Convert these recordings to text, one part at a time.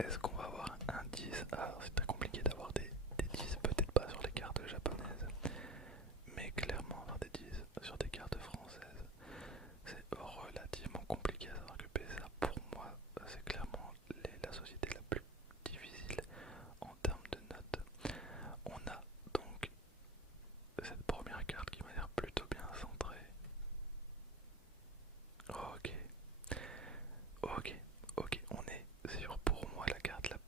est-ce qu'on va avoir un 10? Alors c'est très compliqué d'avoir des 10, peut-être pas sur les cartes japonaises, mais clairement avoir des 10 sur des cartes françaises, c'est relativement compliqué à savoir que PSA pour moi c'est clairement la société la plus difficile en termes de notes. On a donc cette première carte qui m'a l'air plutôt bien centrée. Ok, ok, ok, on est sur pour moi la carte la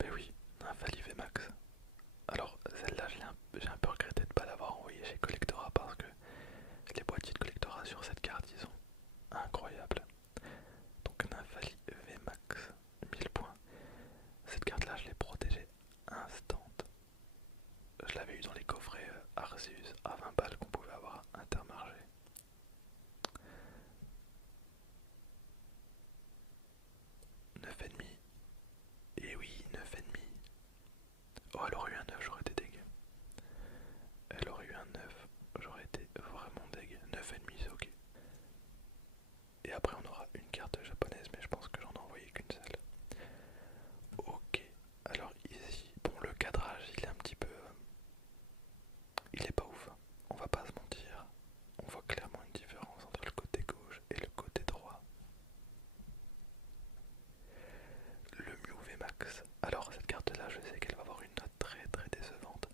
Ben oui, Nymphalie VMAX. Alors celle-là j'ai un peu regretté de ne pas l'avoir envoyée chez Collectora parce que les boîtiers de Collectora sur cette carte ils sont incroyables. Donc Nymphalie VMAX, 1000 points. Cette carte là je l'ai protégée instant. Je l'avais eu dans les coffrets Arceus à 20 balles qu'on pouvait avoir à Intermarché. 9,5. Et oui, 9,5. Oh, elle aurait eu un 9, j'aurais été deg. Elle aurait eu un 9, j'aurais été vraiment deg. 9,5, c'est ok. Et après, on aura une carte japonaise, mais je pense que j'en ai envoyé qu'une seule. Ok, alors ici, bon, le cadrage, il est un petit peu. Il est pas ouf, on va pas se mentir. On voit clairement une différence entre le côté gauche et le côté droit. Le Mew VMAX. Alors cette carte là je sais qu'elle va avoir une note très très décevante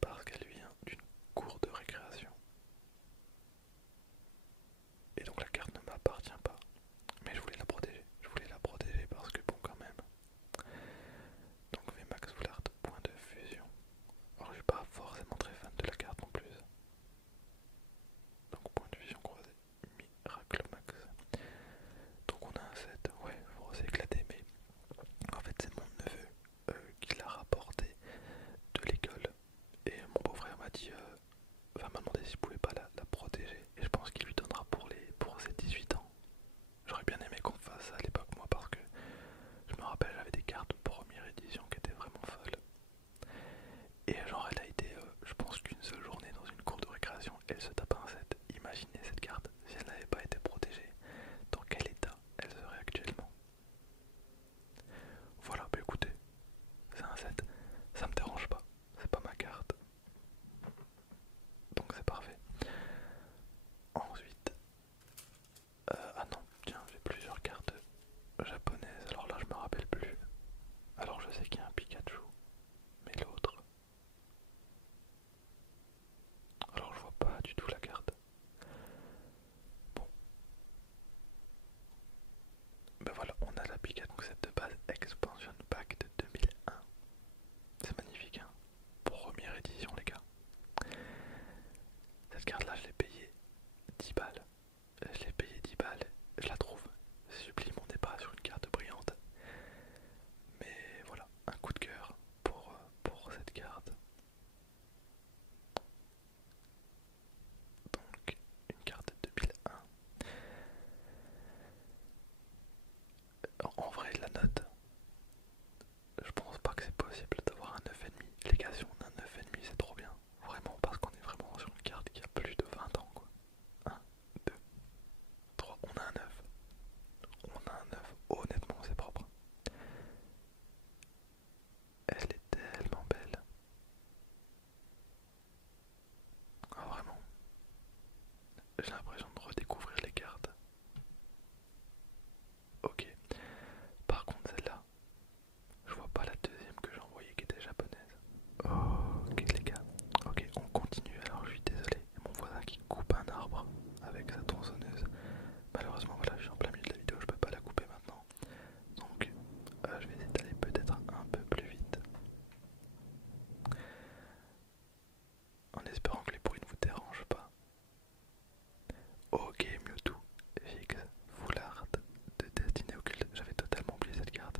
parce qu'elle vient d'une cour de récréation. Et donc la carte ne m'appartient pas. Mais je voulais la protéger. Je voulais la protéger parce que bon quand même. Donc VMAX Foulard, point de fusion. Alors je suis pas forcément très fan de la carte non plus. Donc point de fusion croisé. Miraclomax. Donc on a un set, ouais, faut s'éclater mais en fait c'est mon neveu qui l'a rapporté de l'école et mon beau-frère m'a dit m'a demandé s'il pouvait pas la protéger et je pense qu'il lui donnera pour ses 18 ans. J'aurais bien aimé qu'on fasse ça à l'époque moi parce que je me rappelle j'avais des cartes première édition qui étaient vraiment folles et genre elle a été je pense qu'une seule journée dans une cour de récréation elle se tape un set. Imaginez cette carte si elle n'avait pas été protégée, dans quel état elle serait actuellement. Voilà, bah écoutez, c'est un set, ça me dérange pas, c'est pas ma carte, donc c'est parfait. Ensuite, ah non, tiens, j'ai plusieurs cartes japonaises, alors là je me rappelle plus. Alors je sais qu'il y a un Pikachu, mais l'autre, alors je vois pas du tout la carte. Bon, ben voilà, on a la Pikachu, donc cette de base Expansion Pack de 2001. C'est magnifique, hein. Première édition les gars. Cette carte là je l'ai payée 10 balles. Je l'ai payé 10 balles, je la trouve sublime, on n'est pas sur une carte brillante. Mais voilà, un coup de cœur pour cette carte. Donc, une carte de 2001. En vrai, la note, je pense pas que c'est possible d'avoir un 9,5. Les gars, si on a un 9,5, c'est trop bien. Vraiment, parce qu'on est vraiment sur une carte qui a plus de 20 ans, quoi. 1, 2, 3, on a un 9. On a un 9. Honnêtement, c'est propre. Elle est tellement belle. Ah, vraiment. J'ai l'impression de redécouvrir les cartes. Ok. Par contre, celle-là, je vois pas la deuxième que j'ai envoyée qui était japonaise. Ok les gars, ok on continue, alors je suis désolé, il y a mon voisin qui coupe un arbre avec sa tronçonneuse. Malheureusement voilà, je suis en plein milieu de la vidéo, je peux pas la couper maintenant. Donc je vais essayer d'aller peut-être un peu plus vite. En espérant que les bruits ne vous dérangent pas. Ok Mewtwo, Fix, Full Art de Destinée Occulte, j'avais totalement oublié cette carte.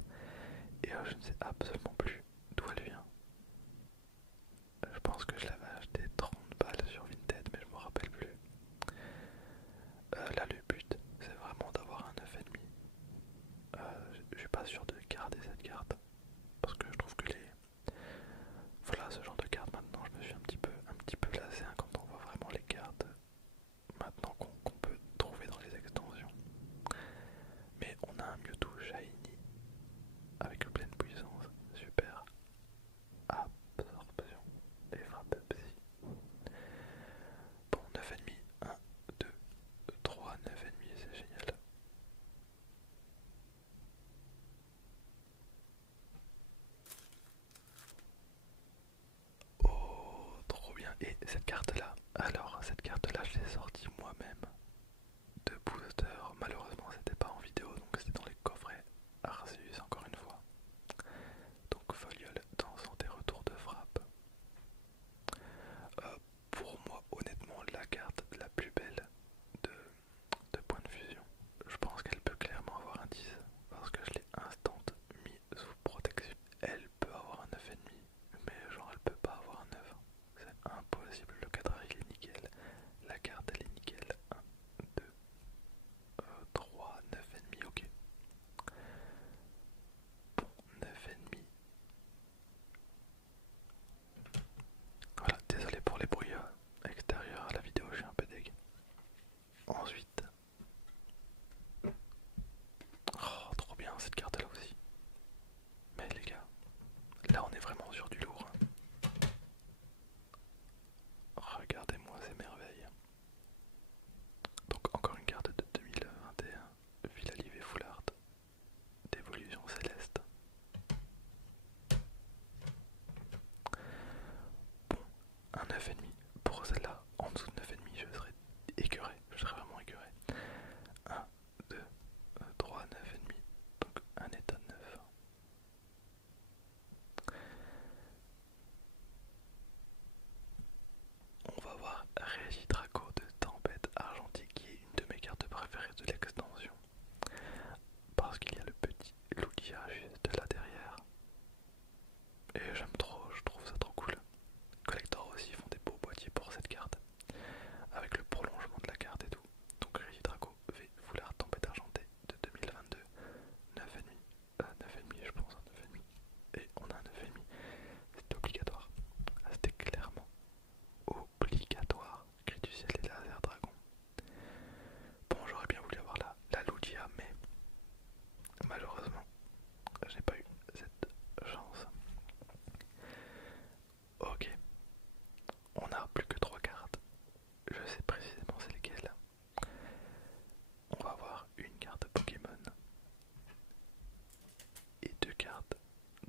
Et je ne sais absolument plus d'où elle vient. Je pense que je l'avais acheté 30 balles sur Vinted, mais je me rappelle plus. Là, le but, c'est vraiment d'avoir un 9,5. Je suis pas sûr de garder cette carte, parce que je trouve que les... Voilà, ce genre de carte, maintenant, je me suis un petit peu lassé hein, quand on voit vraiment les cartes maintenant qu'on peut trouver dans les extensions. Mais on a un Mewtwo Shiny avec pleine puissance, super. Absorption et frappe psy. Bon, 9,5, 1, 2, 3, 9,5, c'est génial. Oh, trop bien. Et cette carte-là, alors cette carte-là, je l'ai sortie moi-même de booster. Malheureusement, c'était pas en vidéo, donc c'était dans les coffrets Arceus, encore une fois.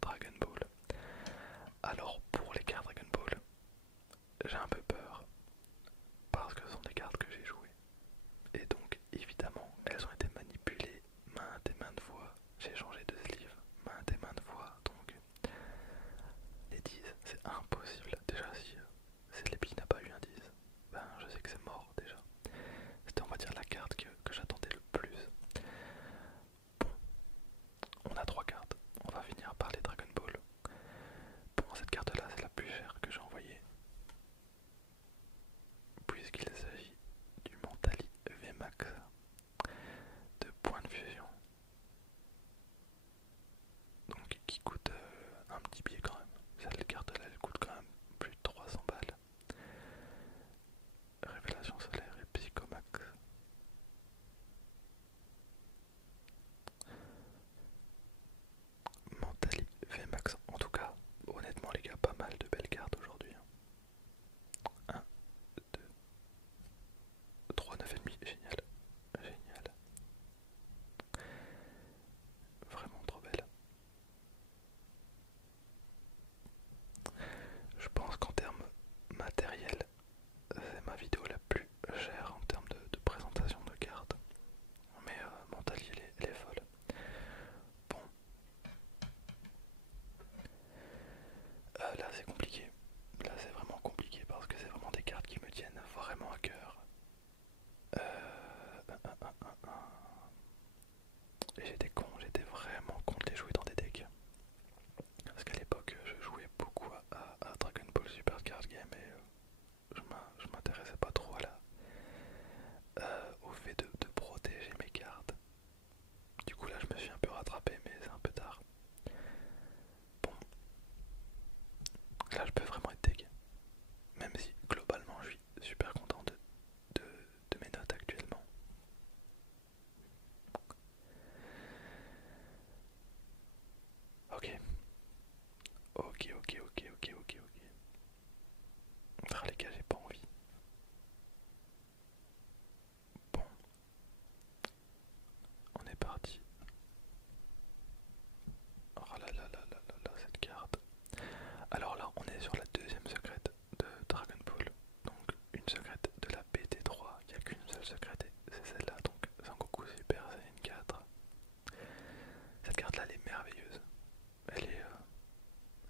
Dragon Ball. Alors pour les cartes Dragon Ball, j'ai un peu peur parce que ce sont des cartes que j'ai jouées. Et donc évidemment elles ont été manipulées maintes et maintes fois. J'ai changé de sleeve maintes et maintes fois. Donc les 10 c'est impossible. Déjà si Sleepy n'a pas eu un 10, ben je sais que c'est mort déjà. C'était on va dire la carte que j'attendais le plus. Bon, on a 3 cartes. On va finir par les Dragon Ball. Bon, cette carte là c'est la plus chère que j'ai envoyée, puisqu'il s'agit du Mentali VMAX de point de fusion. Donc qui coûte un petit billet quand même. Cette carte là elle coûte quand même plus de 300 balles. Révélation solaire et Psychomax. Mentali VMAX. En tout cas, honnêtement les gars, pas mal de belles cartes aujourd'hui. 1, 2, 3, 9,5. Génial. Génial. Vraiment trop belle. Je pense qu'en termes matériels, c'est ma vidéo la plus chère en termes de présentation de cartes. Mais Mentali elle est folle. Bon, là c'est compliqué. Là c'est vraiment compliqué parce que c'est vraiment des cartes qui me tiennent vraiment à cœur. Euh, j'étais vraiment con de les jouer dans des decks. Parce qu'à l'époque je jouais beaucoup à Dragon Ball Super Card Game et je m'intéressais pas trop au fait de protéger mes cartes. Du coup là je me suis un peu rattrapé mais c'est un peu tard. Bon, là je peux vraiment être deg. Même si globalement je suis super content de mes notes actuellement. Ok. Ok, ok, ok, ok, ok, ok. Ah les gars j'ai pas envie. Bon, on est parti. Oh là là là là là là cette carte. Alors là on est sur la deuxième secrète de Dragon Ball. Donc une secrète de la BT3. Il n'y a qu'une seule secrète et c'est celle-là. Donc Sangoku Super Saiyan 4. Cette carte là elle est merveilleuse.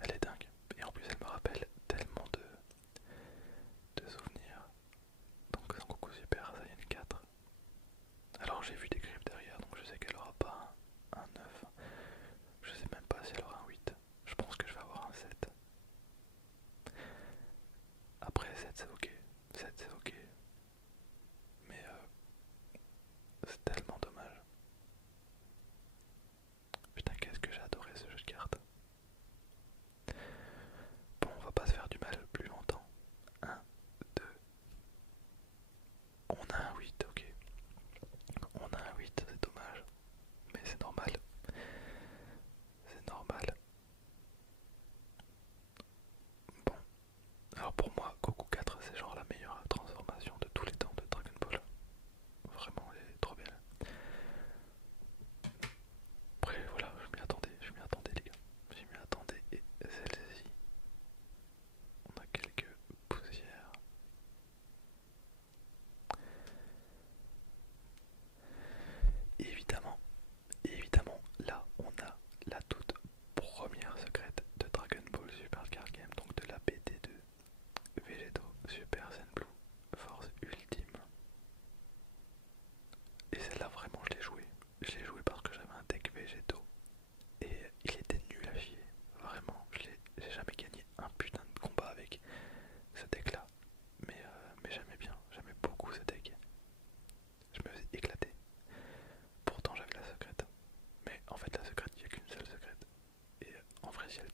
Elle est dingue. Et en plus elle me rappelle tellement de souvenirs. Donc Sangoku Super Saiyan 4. Alors j'ai vu des griffes derrière donc je sais qu'elle aura pas un 9. Je sais même pas si elle aura un 8. Je pense que je vais avoir un 7. Après 7 c'est ok. 7 c'est ok. Mais c'est tellement dommage. Putain qu'est-ce que j'ai adoré ce jeu de cartes. Bon on va pas se faire du mal plus longtemps. 1, 2. On a un 8, ok. On a un 8, c'est dommage. Mais c'est normal. C'est normal. Bon. Alors pour moi, Goku 4 c'est genre la meilleure transformation de tous les temps de Dragon Ball. Vraiment, elle est trop belle. Après voilà, je m'y attendais les gars. Je m'y attendais et celle-ci, on a quelques poussières. Évidemment, évidemment, là on a la toute première secrète de Dragon Ball Super Card Game, donc de la BT2. Végéto Super Saiyan Blue Force Ultime. Et celle-là vraiment je l'ai joué. Je l'ai joué parce que j'avais un deck Végéto. Et il était nul à chier. Vraiment, j'ai jamais gagné un putain de combat avec ce deck là. Mais j'aimais bien, j'aimais beaucoup ce deck. Je me faisais éclater. Pourtant j'avais la secrète. Mais en fait la secrète, il n'y a qu'une seule secrète. Et en vrai si elle